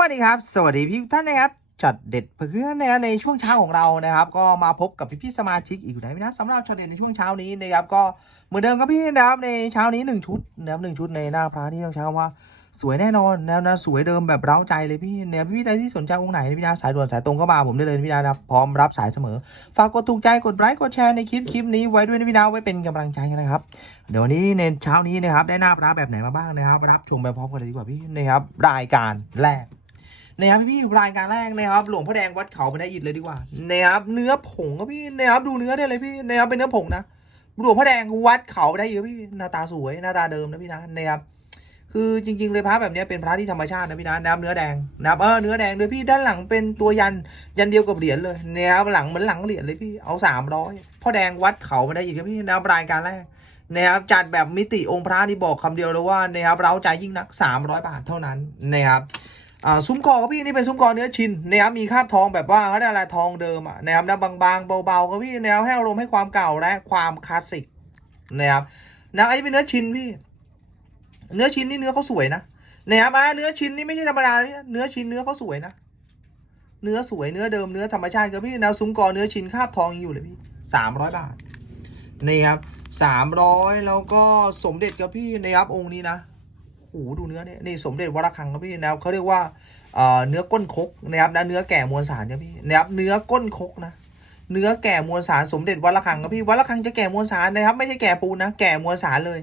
วัสดีครับ สวัสดีพี่ท่านนะครับ จัดเด็ดเพื่อนนะครับในช่วงเช้าของเรานะครับ ก็มาพบกับพี่พี่สมาชิกอีกแล้วนะสำหรับช็อตเด็ดในช่วงเช้านี้นะครับก็เหมือนเดิมครับพี่นะครับในเช้านี้หนึ่งชุดนะครับหนึ่งชุดในหน้าพระที่ต้องใช้คำว่าสวยแน่นอนนะครับนะสวยเดิมแบบเร้าใจเลยพี่เนี่ยพี่ใดที่สนใจองค์ไหนพี่นะสายด่วนสายตรงเข้ามาผมได้เลยพี่นะครับพร้อมรับสายเสมอ ฝากกดถูกใจกดไลค์กดแชร์ในคลิปคลิปนี้ไว้ด้วยนะพี่นะไว้เป็นกำลังใจนนะครับ เดี๋ยววันนี้ในเช้านี้นะครับได้หน้าพระแบบไหนมาบ้างนะครับ รับชมไปพร้อมกันเลยดีกว่าพี่นะครับรายการแรก นะครับพี่รายการแรกนะครับ หลวงพ่อแดงวัดเขาพระอิฐเลยดีกว่านะครับเนื้อผงครับพี่นะครับดูเนื้อได้เลยพี่นะครับเป็นเนื้อผงนะหลวงพ่อแดงวัดเขาพระอิฐพี่หน้าตาสวยหน้าตาเดิมนะพี่นะนะครับคือจริง ๆ เลยพระแบบนี้เป็นพระที่ธรรมชาตินะพี่นะนะครับเนื้อแดงนะครับเออเนื้อแดงด้วยพี่ด้านหลังเป็นตัวยันยันเดียวกับเหรียญเลยนะครับหลังเหมือนหลังเหรียญเลยพี่เอาสามร้อยพ่อแดงวัดเขามาได้อีกครับพี่นะครับรายการแรกนะครับจัดแบบมิติองค์พระนี่บอกคำเดียวเลยว่านะครับเราใจยิ่งนักสามร้อยบาทเท่านั้นนะครับ อ่าซุ้มคอครับพี่นี่เป็นซุ้มคอเนื้อชินนะครับมีคราบทองแบบว่าเขาเรียกอะไรทองเดิมอะนะครับนะบางๆเบาๆครับพี่แนวให้อารมณ์ให้ความเก่าและความคลาสสิกนะครับนะอันนี้เป็นเนื้อชินพี่ เนื้อชิ้นนี่เนื้อเขาสวยนะนะครับอ่าเนื้อชิ้นนี่ไม่ใช่ธรรมดานะพี่เนื้อชิ้นเนื้อเขาสวยนะเนื้อสวยเนื้อเดิมเนื้อธรรมชาติครับพี่แนวซุ้มกอเนื้อชิ้นคาบทองอยู่เลยพี่สามร้อยบาทนี่ครับสามร้อยแล้วก็สมเด็จครับพี่นะครับองค์นี้นะโอ้โหดูเนื้อเนี่ยนี่สมเด็จวรคังครับพี่นะเขาเรียกว่า เนื้อก้นคกนะครับนะเนื้อแก่มวลสารครับพี่นะครับเนื้อก้นคกนะเนื้อแก่มวลสารสมเด็จวัดระฆังครับพี่วัดระฆังจะแก่มวลสารนะครับ ไม่ใช่แก่ปูนนะแก่มวลสารเลย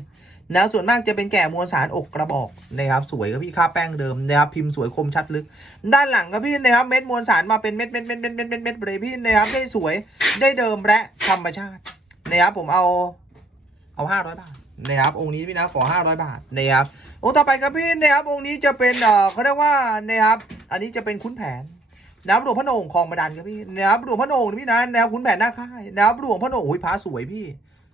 แล้วส่วนมากจะเป็นแก่มวลสารอกกระบอกนะครับสวยครับพี่ค่าแป้งเดิมนะครับพิมพ์สวยคมชัดลึก ด้านหลังครับพี่นะครับเม็ดมวลสารมาเป็นเม็ดเม็ดเม็ดเม็ดเม็ดเม็ดเม็ดเลยพี่นะครับได้สวยได้เดิมและธรรมชาตินะครับผมเอาเอาห้าร้อยบาท นะครับองค์นี้พี่นะขอห้าร้อยบาทนะครับองค์ต่อไปครับพี่นะครับองค์นี้จะเป็นเอ่อเขาเรียกว่านะครับอันนี้จะเป็นคุ้นแผนน้ำหลวงพระโหน่งคลองบาดาลครับพี่น้ำหลวงพระโหน่งพี่นะแนวขุนแผนหน้าค่ายน้ำหลวงพระโหน่งโอ้ยพระสวยพี่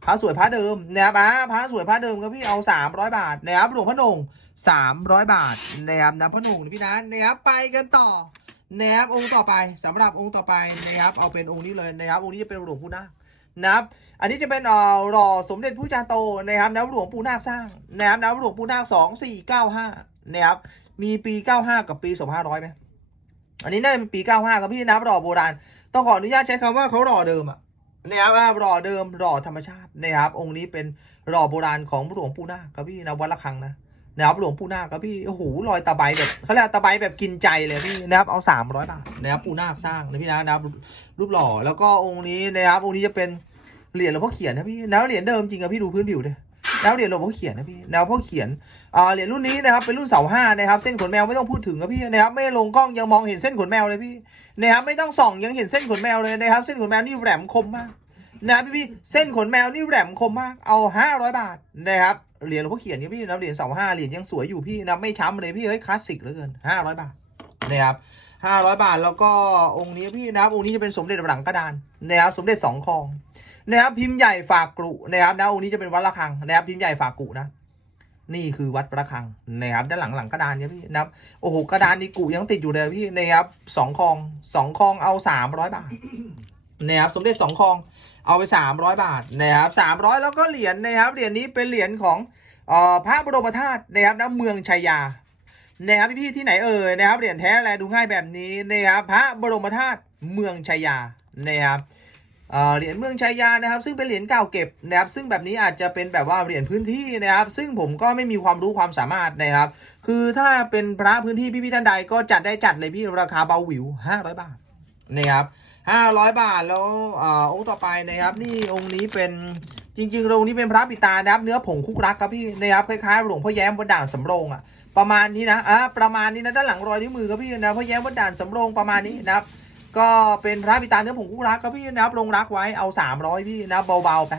พระสวยพระเดิมนะครับอ่าพระสวยพระเดิมครับพี่เอาสามร้อยบาทนะครับหลวงพระโหน่งสามร้อยบาทนะครับน้ำพระโหน่งพี่นะนะครับไปกันต่อนะครับองค์ต่อไปสำหรับองค์ต่อไปนะครับเอาเป็นองค์นี้เลยนะครับองค์นี้จะเป็นหลวงปู่นาค นะครับอันนี้จะเป็นเอ่อรอสมเด็จผู้จาร์โตนะครับน้ำหลวงปู่นาคสร้างนะครับน้ำหลวงปู่นาคสองสี่เก้าห้านะครับมีปีเก้าห้ากับปีสองห้าร้อยไหมอันนี้น่าจะเป็นปี95ครับพี่นะรอโบราณต้องขออนุญาตใช้คำว่าเขารอเดิมอะนะครับว่ารอเดิมรอธรรมชาตินะครับ องค์นี้เป็นรอโบราณของหลวงปู่นาคครับพี่นะวัดละคังนะ นะครับหลวงปู่นาคครับพี่โอ้โหรอยตะไบแบบเขาเรียกตะไบแบบกินใจเลยพี่นะครับเอา300บาทนะครับปู่นาคสร้างนะพี่นะนะครับรูปหล่อแล้วก็องค์นี้นะครับองค์นี้จะเป็นเหรียญหลวงพ่อเขียนนะพี่แล้วเหรียญเดิมจริงอะพี่ดูพื้นผิวดิแล้วเหรียญหลวงพ่อเขียนนะพี่แล้วพ่อเขียนอ่าเหรียญรุ่นนี้นะครับเป็นรุ่นเสาห้านะครับเส้นขนแมวไม่ต้องพูดถึงครับพี่นะครับไม่ลงกล้องยังมองเห็นเส้นขนแมวเลยพี่นะครับไม่ต้องส่องยังเห็นเส้นขนแมวเลยนะครับ เส้นขนแมวนี่แหลมคมมากนะพี่พี่เส้นขนแมวนี่แหลมคมมากเอาห้าร้อยบาทนะครับ เหรียญหลวงพ่อเขียนนี่พี่นะเหรียญเสาห้าเหรียญยังสวยอยู่พี่นะไม่ช้ำเลยพี่เฮ้ยคลาสสิกเหลือเกินห้าร้อยบาทนะครับห้าร้อยบาทแล้วก็องค์นี้พี่นะครับองค์นี้จะเป็นสมเด็จหลังกระดานนะครับสมเด็จสองคองนะครับพิมพ์ใหญ่ฝากกรุนะครับนะองค์นี้จะเป็นวัดระฆังนะครับพิมพ์ใหญ่ฝากกรุนะนี่คือวัดประคังนะครับด้านหลังหลังกระดานเนี่ยพี่นะครับโอ้โหกระดานนี่กูยังติดอยู่เลยพี่นะครับสองคองสองคองเอาสามร้อยบาทนะครับสมเด็จสองคอง เอาไปสามร้อยบาทนะครับสามร้อยแล้วก็เหรียญนะครับเหรียญนี้เป็นเหรียญของออพระบรมธาตุนะครับณเมืองชัยยานะครับพี่ๆที่ไหนเอ่ยนะครับเหรียญแท้อะไรดูง่ายแบบนี้นะครับพระบรมธาตุเมืองชัยยานะครับเอ่อเหรียญเมืองชัยยานะครับ ซึ่งเป็นเหรียญเก่าเก็บนะครับซึ่งแบบนี้อาจจะเป็นแบบว่าเหรียญพื้นที่นะครับ ซึ่งผมก็ไม่มีความรู้ความสามารถนะครับ คือถ้าเป็นพระพื้นที่พี่ๆท่านใดก็จัดได้จัดเลยพี่ราคาเบาหวิว500 บาทนะครับ 500 บาทแล้วอ่าองค์ต่อไปนะครับ นี่องค์นี้เป็นจริงๆองค์นี้เป็นพระปิตานะครับ เนื้อผงคุกรักครับพี่นะครับคล้ายๆหลวงพ่อแย้มวัดด่านสำโรงอะประมาณนี้นะอ่าประมาณนี้นะด้านหลังรอยนิ้วมือครับพี่นะพ่อแย้มวัดด่านสำโรงประมาณนี้นะครับ ก็เป็นพระปิตาเนื้อผงคู่รักครับพี่นะครับลงรักไว้เอาสามร้อยพี่นะเบาๆไป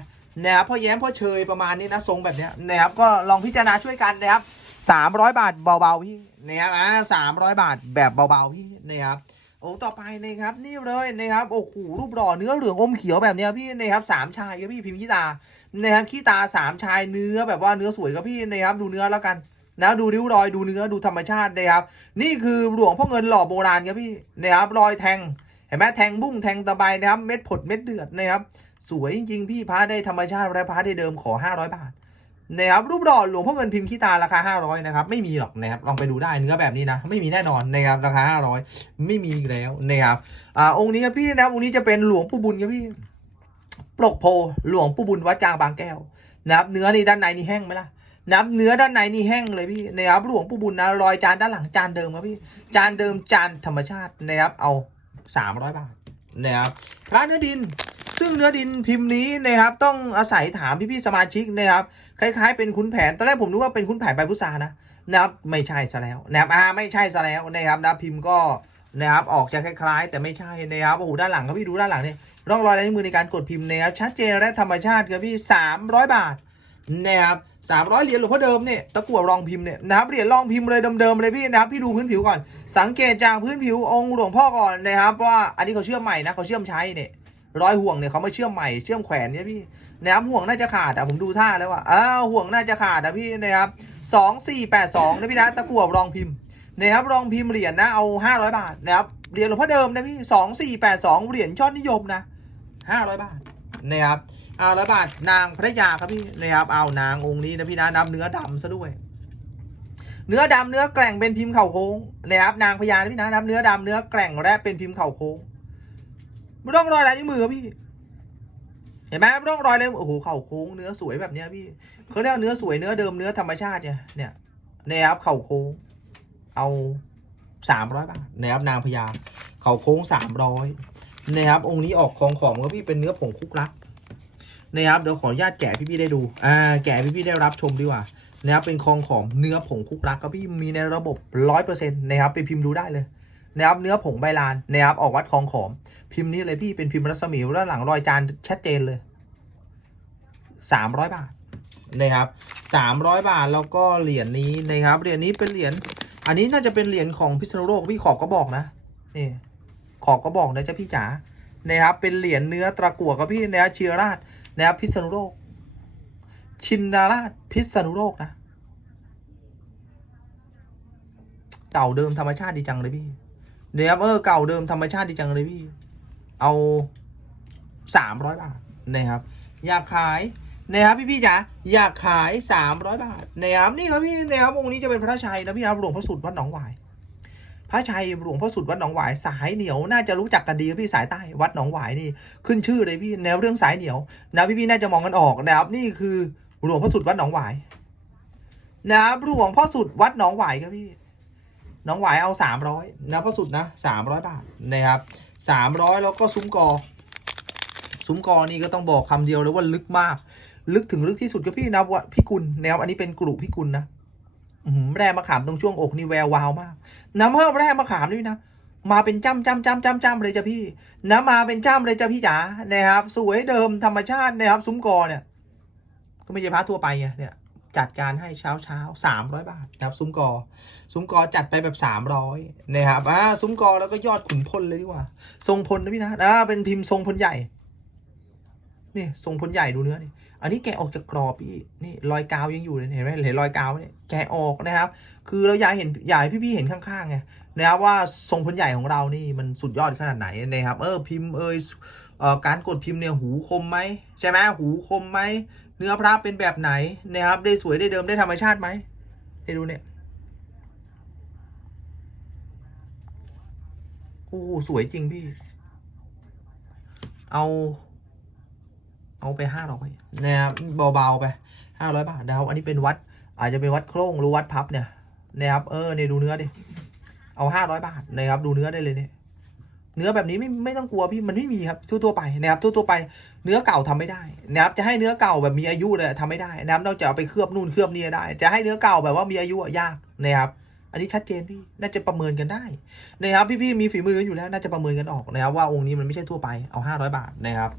นะครับพ่อแย้มพ่อเชยประมาณนี้นะทรงแบบนี้นะครับ ก็ลองพิจารณาช่วยกันนะครับสามร้อยบาทเบาๆพี่นะครับอ่าสามร้อยบาทแบบเบาๆพี่นะครับ โอ้ต่อไปนะครับนี่เลยนะครับโอ้โหรูปหล่อเนื้อเหลืองอมเขียวแบบเนี้ยพี่นะครับสามชายครับพี่พิมพ์ขี้ตานะครับขี้ตาสามชายเนื้อแบบว่าเนื้อสวยครับพี่นะครับดูเนื้อแล้วกันนะดูริ้วรอยดูเนื้อดูธรรมชาตินะครับ นี่คือหลวงพ่อเงินหล่อโบราณครับพี่นะครับรอยแทงเห็นไหมแทงบุ้งแทงตะไบนะครับ เม็ดผดเม็ดเดือดนะครับ สวยจริงๆพี่พาได้ธรรมชาติและพาได้เดิมขอ 500 บาท นะครับรูปหล่อหลวงพ่อเงินพิมพ์ขี้ตาราคา 500 นะครับ ไม่มีหรอกนะครับลองไปดูได้เนื้อแบบนี้นะ ไม่มีแน่นอนนะครับราคา 500 ไม่มีแล้วนะครับอ่าองค์นี้ครับพี่นะครับองค์นี้จะเป็นหลวงปู่บุญครับพี่ปลกโพหลวงปู่บุญวัดกลางบางแก้วนะครับเนื้อนี่ด้านในนี่แห้งไหมล่ะนับเนื้อด้านในนี่แห้งเลยพี่นะครับหลวงปู่บุญนะรอยจานด้านหลังจานเดิมครับพี่จานเดิมจานธรรมชาตินะครับเอา 300 บาทนะครับพระเนื้อดิน ซึ่งเนื้อดินพิมพ์นี้นะครับต้องอาศัยถามพี่ๆสมาชิกนะครับคล้ายๆเป็นขุนแผนตอนแรกผมนึกว่าเป็นขุนแผนใบพุทรานะนะครับไม่ใช่ซะแล้วนะครับอ่าไม่ใช่ซะแล้วนะครับนะพิมพ์ก็นะครับออกจะคล้ายๆ แต่ไม่ใช่นะครับโอ้โหด้านหลังครับพี่ดูด้านหลังเนี่ยร่องรอยลายนิ้วมือในการกดพิมพ์นะครับชัดเจนและธรรมชาติครับพี่สามร้อยบาทนะครับสามร้อยเหรียญหลวงพ่อเดิมเนี่ยตะกั่วรองพิมพ์เนี่ยนะครับเหรียญรองพิมพ์เลยเดิมๆเลยพี่นะครับพี่ดูพื้นผิวก่อน สังเกตจากพื้นผิวองค์หลวงพ่อก่อนนะครับว่าอันนี้เขาเชื่อมใหม่นะเขาเชื่อมใช้เนี่ย ร้อยห่วงเนี่ยเขาไม่เชื่อมใหม่เชื่อมแขวนเนี่ยพี่นะครับห่วงน่าจะขาดอะผมดูท่าแล้วอะอ้าวห่วงน่าจะขาดอะพี่นะครับสองสี่แปดสองนะพี่นะตะกั่วรองพิมพ์นะครับรองพิมพ์เหรียญนะเอาห้าร้อยบาทนะครับเหรียญหลวงพ่อเดิมนะพี่สองสี่แปดสองเหรียญยอดนิยมนะห้าร้อยบาทนะครับเอาร้อยบาทนางพระยาครับพี่นะครับเอานางองค์นี้นะพี่นะนำเนื้อดำซะด้วย เนื้อดำเนื้อแกร่งเป็นพิมพ์เข่าโค้งนะครับนางพญานะพี่นะนำเนื้อดำเนื้อแกร่งและเป็นพิมพ์เข่าโค้ง ไม่ต้องรอยลายนิ้วมือพี่ เห็นไหมร่องรอยเลยโอ้โหเข่าโค้งเนื้อสวยแบบเนี้ยพี่เขาเรียกเนื้อสวยเนื้อเดิมเนื้อธรรมชาติเนี่ยเนี่ยนะครับเข่าโค้ง เอาสามร้อยบาทนะครับนางพญาเข่าโค้งสามร้อยนะครับองค์นี้ออกของของก็พี่เป็นเนื้อผงคุกลักนะครับเดี๋ยวขออนุญาตแกะพี่ๆได้ดูอ่าแกะพี่ๆได้รับชมดีกว่านะครับเป็นของของเนื้อผงคุกลักครับพี่มีในระบบร้อยเปอร์เซ็นต์นะครับไปพิมพ์ดูได้เลย นะครับเนื้อผงใบลานนะครับออกวัดคลองขอม พิมพ์นี้เลยพี่เป็นพิมพ์รัศมีด้านหลังรอยจานชัดเจนเลยสามร้อยบาทนะครับสามร้อยบาทแล้วก็เหรียญนี้นะครับเหรียญนี้เป็นเหรียญอันนี้น่าจะเป็นเหรียญของพิษณุโลกพี่ขอบก็บอกนะนี่ขอบก็บอกนะจ๊ะพี่จ๋านะครับเป็นเหรียญเนื้อตะกั่วกับพี่นะครับชินราชนะครับพิษณุโลก ชินราชพิษณุโลกนะเก่าเดิมธรรมชาติดีจังเลยพี่ นะครับเออเก่าเดิมธรรมชาติดีจังเลยพี่ เอาสามร้อยบาทนะครับ อยากขายนะครับพี่พี่จ๋าอยากขายสามร้อยบาทนะครับนี่ครับพี่นะครับองค์นี้จะเป็นพระชัยนะพี่นะครับหลวงพ่อสุดวัดหนองหวายพระชัยหลวงพ่อสุดวัดหนองหวายสายเหนียวน่าจะรู้จักกันดีพี่สายใต้วัดหนองหวายนี่ขึ้นชื่อเลยพี่แนวเรื่องสายเหนียวนะพี่พี่น่าจะมองกันออกนะครับนี่คือหลวงพ่อสุดวัดหนองหวายนะครับหลวงพ่อสุดวัดหนองหวายครับพี่ น้องหวายเอาสามร้อยนะพ่อสุดนะสามร้อยบาทนะครับสามร้อยแล้วก็ซุ้มกอ ซุ้มกอนี่ก็ต้องบอกคำเดียวเลยว่าลึกมาก ลึกถึงลึกที่สุดก็พี่นะว่าพี่กุลแนวอันนี้เป็นกลุ่พี่กุลนะอื้อหือแร่มะขามตรงช่วงอกนี่แวววาวมาก น้ำเพิ่มแร่มะขามนี่นะมาเป็นจ้ำจ้ำจ้ำจ้ำจ้ำเลยจ้ะพี่นะมาเป็นจ้ำเลยจ้ะพี่จ๋านะครับ สวยเดิมธรรมชาตินะครับ ซุ้มกอเนี่ย ก็ไม่ใช่พระทั่วไปไงเนี่ย จัดการให้เช้าเช้าสามร้อยบาทนะครับ ซุ้มกอ ซุ้มกอจัดไปแบบสามร้อยนะครับอ่าซุ้มกอแล้วก็ยอดขุนพลเลยดีกว่า ทรงพลนะพี่นะอ่าเป็นพิมพ์ทรงพลใหญ่นี่ทรงพลใหญ่ดูเนื้อนี่อันนี้แกะออกจากกรอบพี่นี่รอยกาวยังอยู่เลยเห็นไหมเห็นรอยกาวเนี่ยแกะออกนะครับ คือเราอยากเห็นอยากให้พี่ๆเห็นข้างๆไงนะครับว่าทรงพลใหญ่ของเรานี่มันสุดยอดขนาดไหนนะครับ เออพิมพ์เอยเอ่อการกดพิมพ์เนี่ยหูคมไหมใช่ไหมหูคมไหม เนื้อพระเป็นแบบไหนนะครับ ได้สวยได้เดิมได้ธรรมชาติไหมให้ดูเนี่ยโอ้สวยจริงพี่ เอา เอาไปห้าร้อยนะครับเบาๆไปห้าร้อยบาทนะครับอันนี้เป็นวัด อาจจะเป็นวัดโครงหรือวัดพับเนี่ยนะครับเออเนี่ยดูเนื้อดิเอาห้าร้อยบาทนะครับดูเนื้อได้เลยเนี่ย เนื้อแบบนี้ไม่ไม่ต้องกลัวพี่มันไม่มีครับทั่วทั่วๆไปนะครับทั่วทั่วๆไปเนื้อเก่าทำไม่ได้นะครับจะให้เนื้อเก่าแบบมีอายุเลยทำไม่ได้นะครับนอกจากเอาไปเคลือบนู่นเคลือบนี่ได้ จะให้เนื้อเก่าแบบว่ามีอายุยากนะครับอันนี้ชัดเจนพี่น่าจะประเมินกันได้นะครับพี่ๆมีฝีมือกันอยู่แล้วน่าจะประเมินกันออกนะครับว่าองค์นี้มันไม่ใช่ทั่วไปเอาห้าร้อยบาทนะครับ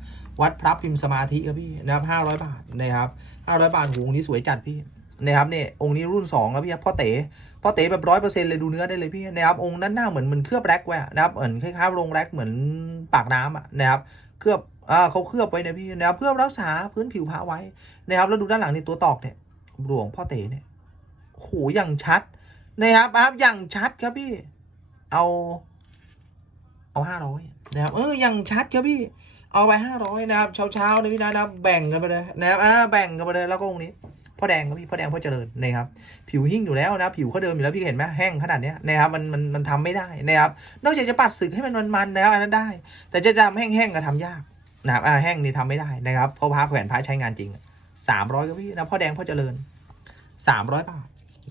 วัดพระพิมพ์สมาธิครับพี่นะครับห้าร้อยบาทนะครับห้าร้อยบาทหูองค์นี้สวยจัดพี่ นะครับเนี่ยองค์นี้รุ่นสองแล้วพี่พ่อเต๋พ่อเต๋แบบร้อยเปอร์เซ็นต์เลยดูเนื้อได้เลยพี่นะครับองค์นั้นหน้าเหมือนเหมือนเคลือบแร็กไว้อะนะครับเหมือนคล้ายๆโรงแร็กเหมือนปากน้ำอะนะครับเคลือบอ่าเขาเคลือบไว้นะพี่นะครับเพื่อรักษาพื้นผิวพระไว้นะครับแล้วดูด้านหลังในตัวตอกเนี่ยหลวงพ่อเต๋เนี่ยโหอย่างชัดนะครับครับอย่างชัดครับพี่เอาเอาห้าร้อยนะครับเอออย่างชัดครับพี่เอาไปห้าร้อยนะครับเช้าๆนะพี่นะนะครับแบ่งกันไปเลยนะครับอ่าแบ่งกันไปเลยแล้วก็องค์นี้ พ่อแดงครับพี่พ่อแดงพ่อเจริญนะครับผิวหิ้งอยู่แล้วนะผิวเขาเดิมอยู่แล้วพี่เห็นไหมแห้งขนาดเนี้ยนะครับมันมันมันทำไม่ได้นะครับนอกจากจะปัดสึกให้มันมันๆนะครับอันนั้นได้ แต่จะทำแห้งๆก็ทำยากนะครับแห้งนี่ทำไม่ได้นะครับเพราะพระแขวนพระใช้งานจริงสามร้อยครับพี่นะพ่อแดงพ่อเจริญสามร้อยบาท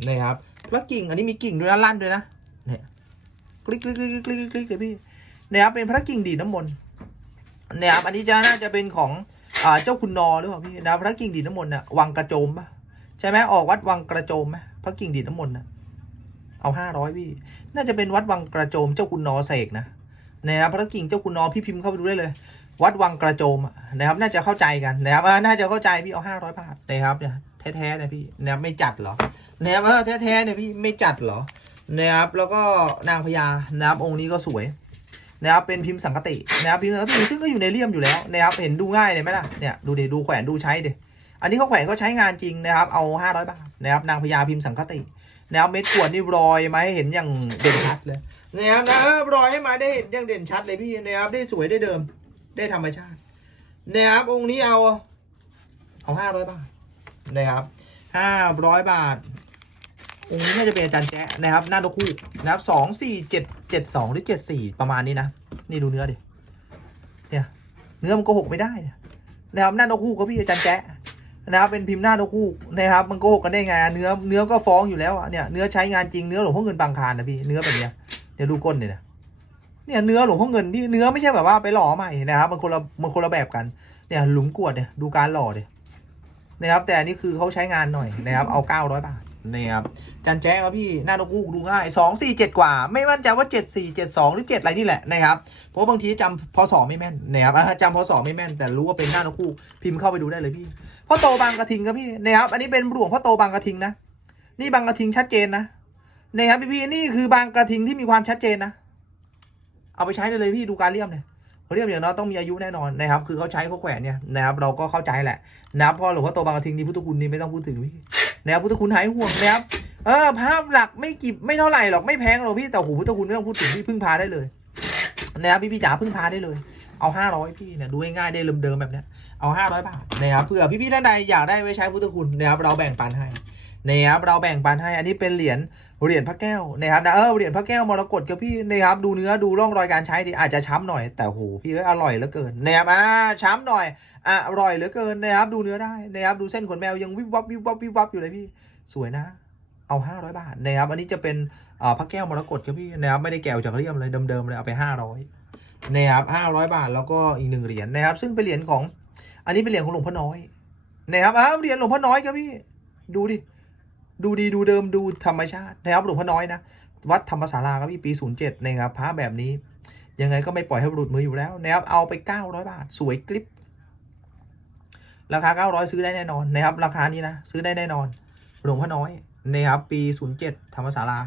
นะครับแล้วกิ่งอันนี้มีกิ่งด้วยนะลั่นด้วยนะเนี่ยกลิกกลิกกลิกกลิกกลิกเลยพี่นะครับเป็นพระกิ่งดีน้ำมนต์นะครับอันนี้จะน่าจะเป็นของอ่าเจ้าคุณนอหรือเปล่าพี่นะพระกิ่งดีน้ำมนต์น่ะวังกระโจมปะ ใช่ไหมออกวัดวังกระโจมไหมพระกิ่งดีดน้ำมนต์นะเอาห้าร้อยพี่ น่าจะเป็นวัดวังกระโจมเจ้าคุณนอเสกนะนะครับพระกิ่งเจ้าคุณนอพี่พิมพ์เข้าไปดูได้เลย วัดวังกระโจมนะครับ น่าจะเข้าใจกันนะครับน่าจะเข้าใจพี่เอาห้าร้อยบาทนะครับเนี่ยแท้ๆนะพี่นะครับไม่จัดเหรอนะครับแท้ๆเนี่ยพี่ไม่จัดเหรอนะครับแล้วก็นางพญานะครับองค์นี้ก็สวยนะครับเป็นพิมพ์สังกตินะครับพิมพ์สังกติซึ่งก็อยู่ในเลี่ยมอยู่แล้วนะครับเห็นดูง่ายเลยไหมล่ะเนี่ยดูดิดูแขวนดูใช้ดิ อันนี้เขาแขวนเขาใช้งานจริงนะครับ เอาห้าร้อยบาทนะครับ นางพญาพิมพ์สังกตินะครับเม็ดขวดนี่รอยมาให้เห็นอย่างเด่นชัดเลยนะครับนะรอยให้มาได้เห็นอย่างเด่นชัดเลยพี่นะครับได้สวยได้เดิม ได้ธรรมชาตินะครับองค์นี้เอา เอาห้าร้อยบาทนะครับห้าร้อยบาท องค์นี้น่าจะเป็นอาจารย์แจ๊ะนะครับ หน้านกคู่นะครับสองสี่เจ็ดเจ็ดสองหรือเจ็ดสี่ประมาณนี้นะนี่ดูเนื้อดิเนี่ยเนื้อมันโกหกไม่ได้นะครับหน้านกคู่ก็พี่อาจารย์แจ๊ะ นะครับเป็นพิมพ์หน้านกคู่นะครับ มันโกหกกันได้ไงเนื้อเนื้อก็ฟ้องอยู่แล้วอะเนี่ยเนื้อใช้งานจริงเนื้อหลวงพ่อเงินบางคารนะพี่เนื้อแบบเนี้ยเดี๋ยวดูก้นเนี่ยเนี่ยเนื้อหลวงพ่อเงินที่เนื้อไม่ใช่แบบว่าไปหล่อใหม่นะครับมันคนละมันคนละแบบกันเนี่ยหลุมกวดเนี่ยดูการหล่อเดยนะครับ แต่อันนี้คือเขาใช้งานหน่อยนะครับเอาเก้าร้อยบาทนะครับจันแจ้ครับพี่หน้านกฮูกดูง่ายสองสี่เจ็ดกว่า ไม่มั่นใจว่าเจ็ดสี่เจ็ดสองหรือเจ็ดอะไรนี่แหละนะครับเพราะบางทีจำพศไม่แม่นนะครับอ่าจำพศไม่แม่นแต่รู้ว่าเป็นหน้านกฮูกพิมพ์เข้าไปดูได้เลยพี่ พ่อโตบางกระทิงครับพี่นะครับ อันนี้เป็นหลวงพ่อโตบางกระทิงนะนี่บางกระทิงชัดเจนนะนะครับพี่พี่นี่คือบางกระทิงที่มีความชัดเจนนะเอาไปใช้ได้เลยพี่ดูการเลี่ยมเนี่ยเขาเลี่ยมอย่างน้อยต้องมีอายุแน่นอนนะครับ คือเขาใช้เขาแขวนเนี่ยนะครับ เราก็เข้าใจแหละนะครับเพอหลวงพ่อโตบางกระทิงนี่พุทธคุณนี่ไม่ต้องพูดถึงพี่นะครับพุทธคุณหายห่วงนะครับเออภาพหลักไม่กี่ไม่เท่าไหร่หรอกไม่แพงหรอกพี่แต่โหพุทธคุณไม่ต้องพูดถึงพี่พึ่งพาได้เลยนะครับพี่พี่จ๋าพึ่งพาได้เลย เอาห้าร้อยพี่เนี่ยดูง่ายๆได้เดิมๆแบบเนี้ย เอาห้าร้อยบาทนะครับเผื่อพี่ๆท่านใดอยากได้ไว้ใช้พุทธคุณนะครับเราแบ่งปันให้นะครับเราแบ่งปันให้อันนี้เป็นเหรียญเหรียญพระแก้วนะครับนะเออเหรียญพระแก้วมรกตกับพี่นะครับดูเนื้อดูร่องรอยการใช้ดิอาจจะช้ำหน่อยแต่โหพี่เอ้ยอร่อยเหลือเกินนะครับอ่าช้ำหน่อยอะอร่อยเหลือเกินนะครับดูเนื้อได้นะครับดูเส้นขนแมวยังวิบวับวิบวับวิบวับอยู่เลยพี่สวยนะ เอาห้าร้อยบาทนะครับอันนี้จะเป็นอ่าพระแก้วมรกตกับพี่นะครับไม่ได้แก้วจากเลี่ยมเลยเดิมๆเลยเอาไปห้าร้อยนะครับห้าร้อยบาทแล้วก็อีกหนึ่งเหรียญนะครับซึ่งเป็นเหรียญของ อันนี้เป็นเหรียญของหลวงพ่อน้อยนะครับอ้าวเหรียญหลวงพ่อน้อยครับพี่ ดูดิ ดูดีดูเดิมดูธรรมชาตินะครับหลวงพ่อน้อยนะ วัดธรรมศาลาครับพี่ปี07นะครับพระแบบนี้ ยังไงก็ไม่ปล่อยให้หลุดมืออยู่แล้วนะครับเอาไป900บาท สวยกริปราคา900ซื้อได้แน่นอนนะครับ ราคานี้นะซื้อได้แน่นอน หลวงพ่อน้อยนะครับปี07ธรรมศาลา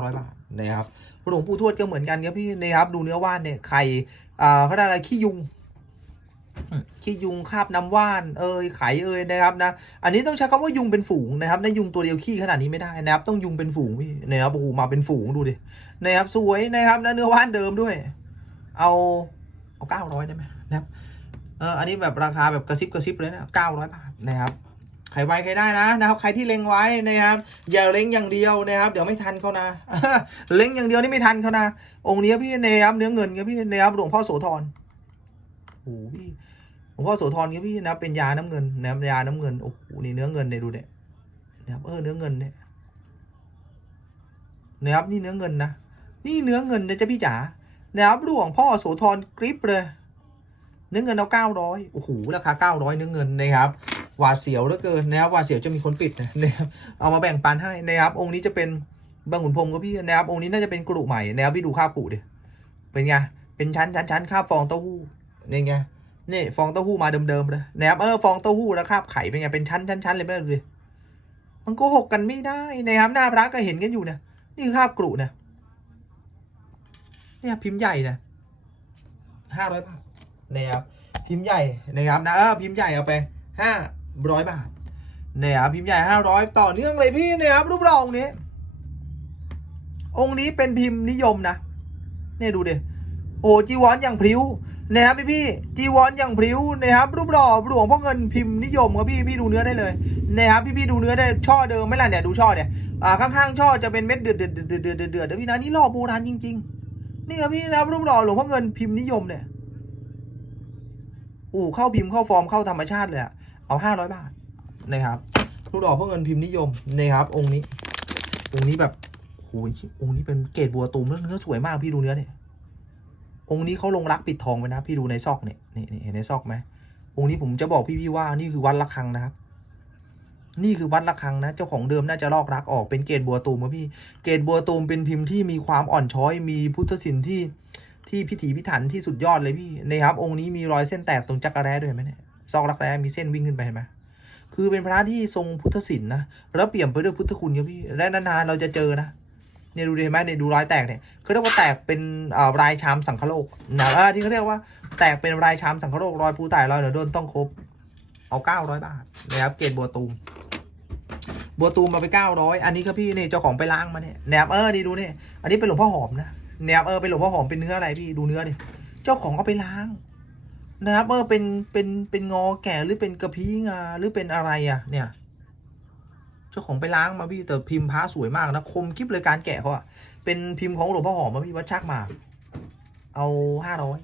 900บาทนะครับหลวงปู่ทวดก็เหมือนกันครับพี่นะครับดูเนื้อว่านเนี่ยไข่อ่าเขาเรียกอะไรขี้ยุง ขี้ยุงคาบน้ำว่าน เอยไข่เอยนะครับนะ อันนี้ต้องใช้คำว่ายุงเป็นฝูงนะครับนะยุงตัวเดียวขี้ขนาดนี้ไม่ได้นะครับ ต้องยุงเป็นฝูงพี่นะครับโอ้โหมาเป็นฝูงดูดินะครับสวยนะครับนะเนื้อว่านเดิมด้วย เอาเอาเก้าร้อยได้ไหมนะครับเอออันนี้แบบราคาแบบกระซิบกระซิบเลยนะเก้าร้อยบาทนะครับใครไวใครได้นะนะครับใครที่เล็งไว้นะครับ อย่าเล็งอย่างเดียวนะครับ เดี๋ยวไม่ทันเขานะเล็งอย่างเดียวนี่ไม่ทันเขานะองค์นี้พี่นะครับเนื้อเงินครับพี่นะครับหลวงพ่อโสธร โอ้โหพี่หลวงพ่อโสธรครับพี่นะเป็นยาน้ำเงินนะยาน้ำเงินโอ้โหนี่เนื้อเงินเนี่ยดูเนี่ยนะครับเออเนื้อเงินเนี่ยนะครับนี่เนื้อเงินนะนี่เนื้อเงินนะจ๊ะพี่จ๋านะครับหลวงพ่อโสธรกริปเลยเนื้อเงินเอาเก้าร้อยโอ้โหราคาเก้าร้อยเนื้อเงินนะครับหวาดเสียวเหลือเกินนะครับหวาดเสียวจะมีคนปิดนะครับเอามาแบ่งปันให้นะครับองค์นี้จะเป็นบางขุนพรมครับพี่นะครับองค์นี้น่าจะเป็นกรุใหม่นะครับพี่ดูคาบกรุดิเป็นไงเป็นชั้นชั้นชั้นคาฟองเต้าหู้ นี่ไงนี่ฟองเต้าหู้มาเดิมๆเลยนะครับเออฟองเต้าหู้แล้วคาบไข่เป็นไงเป็นชั้นชั้นชั้นเลยไม่ได้ดูดิมันโกหกกันไม่ได้นะครับหน้าพระก็เห็นกันอยู่เนี่ยนี่คือคาบกรุนี่ยเนี่ยพิมพ์ใหญ่นะห้าร้อยบาทนะครับพิมพ์ใหญ่นะครับนะเออพิมพ์ใหญ่เอาไปห้าร้อยบาทนะครับพิมพ์ใหญ่ห้าร้อยต่อเนื่องเลยพี่นะครับรูปรองค์นี้ องค์นี้เป็นพิมพ์นิยมนะเนี่ยดูดิโอ้จีวรอย่างพริ้ว นะครับพี่พี่จีวรอย่างพริ้วนะครับรูปหล่อหลวงพ่อเงินพิมพ์นิยมครับพี่พี่ดูเนื้อได้เลยนะครับพี่ๆดูเนื้อได้ช่อเดิมไหมล่ะเนี่ยดูช่อเนี่ยอ่าข้างๆช่อจะเป็นเม็ดเดือดเดือดเดือดเดือดเดือดเดือดเดี๋ยวพี่นะนี่หล่อโบราณจริง ๆ นี่ครับพี่นะรูปหล่อหลวงพ่อเงินพิมพ์นิยมเนี่ยโอ้เข้าพิมพ์เข้าฟอร์มเข้าธรรมชาติเลยอะเอาห้าร้อยบาทนะครับรูปหล่อพ่อเงินพิมพ์นิยมนะครับ องค์นี้ องค์นี้แบบโอ้ยองค์นี้เป็นเกรดบัวตูมแล้วเนื้อสวยมากพี่ดูเนื้อเนี่ย องค์นี้เขาลงรักปิดทองไปนะพี่ดูในซอกเนี่ยนี่เห็นในซอกไหมองค์นี้ผมจะบอกพี่ๆว่านี่คือวัดระฆังนะครับ นี่คือวัดระฆังนะ เจ้าของเดิมน่าจะลอกรักออกเป็นเกรดบัวตูมครับพี่ เกรดบัวตูมเป็นพิมพ์ที่มีความอ่อนช้อย มีพุทธศิลป์ที่ที่พิถีพิถันที่สุดยอดเลยพี่นะครับ องค์นี้มีรอยเส้นแตกตรงจักรแร้ด้วยไหมเนี่ยซอกรักแร้มีเส้นวิ่งขึ้นไปเห็นไหมคือเป็นพระที่ทรงพุทธศิลป์นะแล้วเปี่ยมไปด้วยพุทธคุณครับพี่และนานๆเราจะเจอนะ เนี่ยดูดิเห็นไหมเนี่ยดูรอยแตกเนี่ยเขาเรียกว่าแตกเป็นรายชามสังคโลกนะอ่าที่เขาเรียกว่าแตกเป็นรายชามสังคโลกรอยภูไต่รอยเหนือโดนต้องครบเอาเก้าร้อยบาทนะครับเกรดบัวตูมบัวตูมมาไปเก้าร้อยอันนี้ครับพี่เนี่ยเจ้าของไปล้างมาเนี่ยแหนบเออนี่ดูเนี่ยอันนี้เป็นหลวงพ่อหอมนะแหนบเออเป็นหลวงพ่อหอมเป็นเนื้ออะไรพี่ดูเนื้อดิเจ้าของเอาไปล้างนะครับเออเป็นเป็นเป็นงอแก่หรือเป็นกระพี้งาหรือเป็นอะไรอะเนี่ย เจ้าของไปล้างมาพี่แต่พิมพ์พระสวยมากนะคมคลิปเลยการแกะเขาอะเป็นพิมพ์ของหลวงพ่อหอมมาพี่วัดชักมา เอาห้าร้อย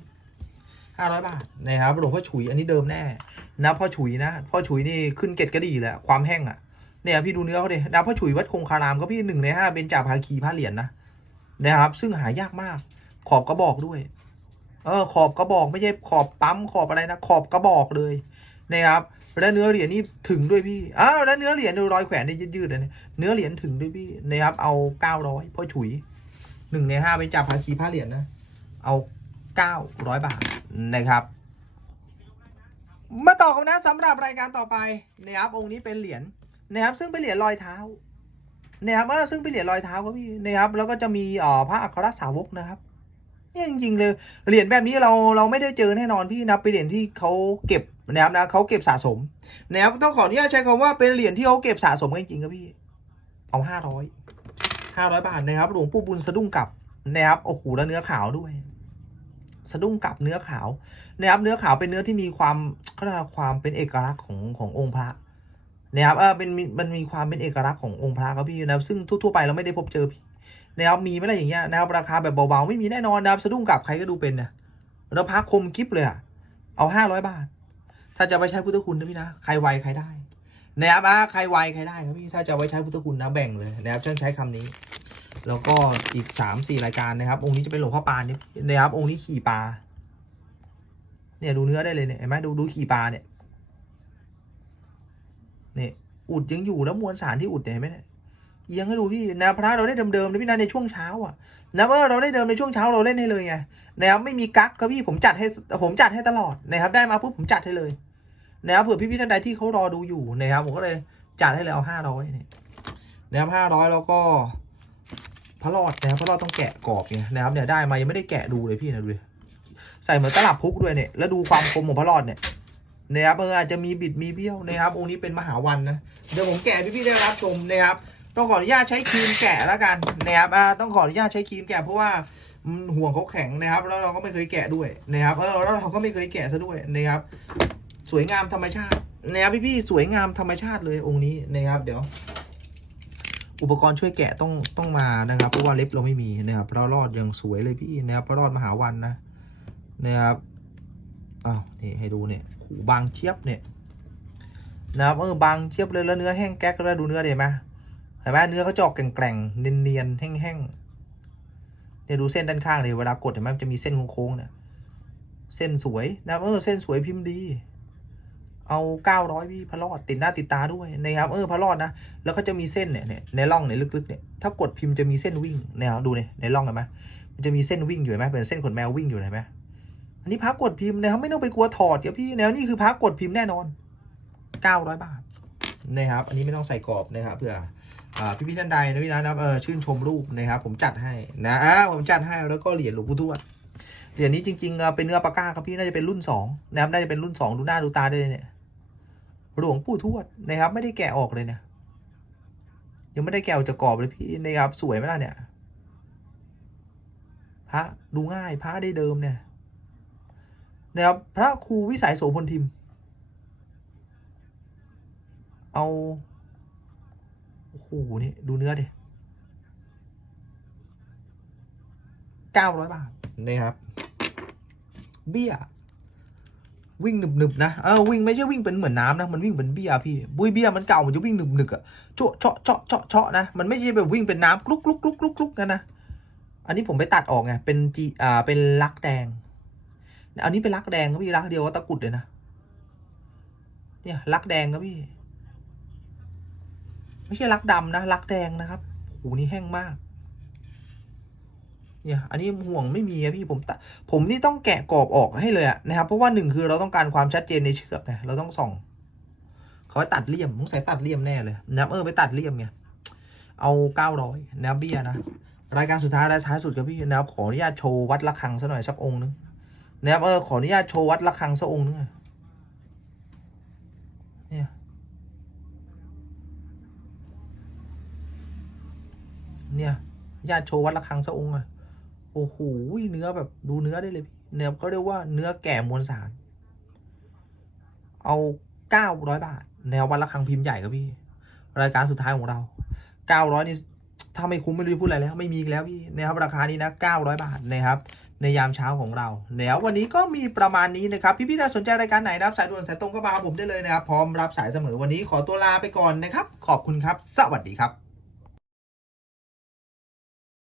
ห้าร้อยบาทนะครับหลวงพ่อฉุยอันนี้เดิมแน่นะพ่อฉุยนะพ่อฉุยนี่ขึ้นเกตกระดีแหละความแห้งอะเนี่ยพี่ดูเนื้อเขาดินะพ่อฉุยวัดคงคารามก็พี่หนึ่งในห้าเป็นจ่าภาคีพระเหรียญนะนะครับ ซึ่งหายากมาก ขอบกระบอกด้วย เออ ขอบกระบอกไม่ใช่ขอบปั๊มขอบอะไรนะขอบกระบอกเลยนะครับ แล้วเนื้อเหรียญนี่ถึงด้วยพี่อ้าวแล้วเนื้อเหรียญดูรอยแขวนนี่ยืดๆเลยเนี่ยเนื้อเหรียญถึงด้วยพี่นะครับ เอาเก้าร้อยพ่อฉุยหนึ่งในห้าเป็นจ่าภาคีพระเหรียญนะ เอาเก้าร้อยบาทนะครับ มาต่อกันนะสำหรับรายการต่อไปนะครับองค์นี้เป็นเหรียญนะครับ ซึ่งเป็นเหรียญรอยเท้านะครับเออซึ่งเป็นเหรียญรอยเท้าครับพี่นะครับ แล้วก็จะมีอ่อพระอัครสาวกนะครับ เนี่ยจริงๆเลยเหรียญแบบนี้เราเราไม่ได้เจอแน่นอนพี่นะเป็นเหรียญที่เขาเก็บนะครับนะเขาเก็บสะสมนะครับต้องขออนุญาตใช้คำว่าเป็นเหรียญที่เขาเก็บสะสมกันจริงๆครับพี่ เอาห้าร้อยห้าร้อยบาทนะครับ หลวงปู่บุญสะดุ้งกลับนะครับโอ้โหแล้วเนื้อขาวด้วย สะดุ้งกลับเนื้อขาวนะครับเนื้อขาวเป็นเนื้อที่มีความเขาเรียกว่าความเป็นเอกลักษณ์ของขององค์พระนะครับเออเป็นมันมีความเป็นเอกลักษณ์ขององค์พระครับพี่นะครับซึ่งทั่วๆไปเราไม่ได้พบเจอพี่ นะครับมีไหมล่ะอย่างเงี้ยนะครับราคาแบบเบาๆไม่มีแน่นอนนะครับสะดุ้งกลับใครก็ดูเป็นนะแล้วพักคมคลิปเลยอะเอาห้าร้อยบาท ถ้าจะไปใช้พุทธคุณนะพี่นะใครไวใครได้นะครับอะใครไวใครได้ครับพี่ถ้าจะไว้ใช้พุทธคุณนะแบ่งเลยนะครับช่างใช้คำนี้ แล้วก็อีกสามสี่รายการนะครับ องค์นี้จะเป็นหลวงพ่อปานเนี่ยนะครับ องค์นี้ขี่ปลาเนี่ยดูเนื้อได้เลยเนี่ยเห็นไหมดูดูขี่ปลาเนี่ยเนี่ยอุดยังอยู่แล้วมวลสารที่อุดเนี่ยเห็นไหมเนี่ย เอียงให้ดูพี่แนะพระเราได้เดิมๆนะพี่นะในช่วงเช้าอะนะว่าเราได้เดิมในช่วงเช้าเราเล่นให้เลยไงนะครับไม่มีกั๊กครับพี่ผมจัดให้ผมจัดให้ตลอดนะครับ ได้มาปุ๊บผมจัดให้เลยนะครับเผื่อพี่ๆท่านใดที่เขารอดูอยู่นะครับผมก็เลยจัดให้เลยเอาห้าร้อยเนี่ยนะครับห้าร้อยแล้วก็พระรอดนะครับพระรอดต้องแกะกรอบไงนะครับเนี่ยได้มายังไม่ได้แกะดูเลยพี่นะดูใส่เหมือนตลับพุกด้วยเนี่ยแล้วดูความคมของพระรอดเนี่ยนะครับเอออาจจะมีบิดมีเบี้ยวนะครับองค์นี้เป็นมหาวันนะเดี๋ยวผมแกะให้พี่ๆได้รับชมนะครับ ต้องขออนุญาตใช้ครีมแกะแล้วกันนะครับอ่าต้องขออนุญาตใช้ครีมแกะเพราะว่าห่วงเขาแข็งนะครับ แล้วเราก็ไม่เคยแกะด้วยนะครับเออแล้วเราก็ไม่เคยแกะซะด้วยนะครับ สวยงามธรรมชาตินะครับพี่ๆสวยงามธรรมชาติเลยองค์นี้นะครับ เดี๋ยว อุปกรณ์ช่วยแกะต้องต้องมานะครับ เพราะว่าเล็บเราไม่มีนะครับเรารอดอย่างสวยเลยพี่นะครับพระรอดมหาวันนะนะครับอ้าวนี่ให้ดูเนี่ยหูบางเชียบเนี่ยนะครับเออบางเชียบเลยแล้วเนื้อแห้งแก๊กแล้วดูเนื้อเห็นไหม ห็นไหมเนื้อเขาจะออกแกร่งๆเนียนๆแห้งๆเนี่ยดูเส้นด้านข้างเลยเวลากดเห็นไหมมันจะมีเส้นโค้งๆเนี่ยเส้นสวยนะเออเส้นสวยพิมพ์ดี เอาเก้าร้อยพี่พระรอดติดหน้าติดตาด้วยนะครับเออพระรอดนะแล้วก็จะมีเส้นเนี่ยเนี่ยในร่องเนี่ยลึกๆเนี่ยถ้ากดพิมพ์จะมีเส้นวิ่งเนี่ยดูเนี่ยในร่องเห็นไหมมันจะมีเส้นวิ่งอยู่เห็นไหมเป็นเส้นขนแมววิ่งอยู่เห็นไหมอันนี้พักกดพิมพ์นะครับไม่ต้องไปกลัวถอดเดี๋ยวพี่แนวนี่คือพักกดพิมพ์แน่นอนเก้าร้อยบาท นะครับ อันนี้ไม่ต้องใส่กรอบนะครับเผื่ออ่าพี่พี่ๆท่านใดนะพี่นะครับเออชื่นชมรูปนะครับ ผมจัดให้นะผมจัดให้แล้วก็เหรียญหลวงปู่ทวดเหรียญนี้จริงๆเป็นเนื้อปากกาครับพี่น่าจะเป็นรุ่นสองนะครับน่าจะเป็นรุ่นสองดูหน้าดูตาได้เลยเนี่ยหลวงปู่ทวดนะครับ ไม่ได้แกะออกเลยเนี่ยยังไม่ได้แกะออกจากกรอบเลยพี่นะครับสวยไหมล่ะเนี่ยพระดูง่ายพระได้เดิมเนี่ยนะครับพระครูวิสัยโสพลทิม เอา โอ้โห นี่ ดูเนื้อดิเก้าร้อยบาท นี่ครับ เบี้ย วิ่งหนึบหนึบๆนะ เออ วิ่งไม่ใช่วิ่งเป็นเหมือนน้ำนะ มันวิ่งเป็นเบี้ยพี่บุยเบี้ยมันเก่า มันจะวิ่งหนึบหนึบๆอะเจาะเจาะเจาะเจาะเจาะนะ มันไม่ใช่แบบวิ่งเป็นน้ำกลุกกลุกกลุกกลุกกลุกกันนะ อันนี้ผมไปตัดออกไง เป็นจีอ่า เป็นลักแดง อันนี้เป็นลักแดงครับพี่ลักเดียวกับตะกรุดเลยนะ เนี่ยลักแดงครับพี่ ไม่ใช่ลักดำนะลักแดงนะครับโหนี่แห้งมาก เนี่ย อันนี้ห่วงไม่มีอะพี่ผมตผมนี่ต้องแกะกรอบออกให้เลยอะนะครับเพราะว่าหนึ่งคือเราต้องการความชัดเจนในเชือกไงเราต้องส่องเขาตัดเลี่ยมต้องใส่ตัดเลี่ยมแน่เลยนะเออไปตัดเลี่ยมไงเอาเก้าร้อยนะเบี้ยนะรายการสุดท้ายรายท้ายสุดครับพี่นะครับขออนุญาตโชว์วัดระฆังสักหน่อยสักองค์นึงนะครับเออขออนุญาตโชว์วัดระฆังสักองค์นึงอะเนี่ย เนี่ยญาติโชว์วัดระฆังสักองค์อะโอ้โหเนื้อแบบดูเนื้อได้เลยพี่เนื้อเขาเรียกว่าเนื้อแก่มวลสาร เอาเก้าร้อยบาท แนววัดระฆังพิมพ์ใหญ่ครับพี่ รายการสุดท้ายของเราเก้าร้อยนี่ถ้าไม่คุ้มไม่รู้พูดอะไรแล้ว ไม่มีแล้วพี่นะครับราคานี้นะเก้าร้อยบาทนะครับในยามเช้าของเราแล้ววันนี้ก็มีประมาณนี้นะครับ พี่พี่ๆถ้าสนใจรายการไหนนะครับสายด่วนสายตรงก็มาผมได้เลยนะครับ พร้อมรับสายเสมอวันนี้ขอตัวลาไปก่อนนะครับ ขอบคุณครับ สวัสดีครับ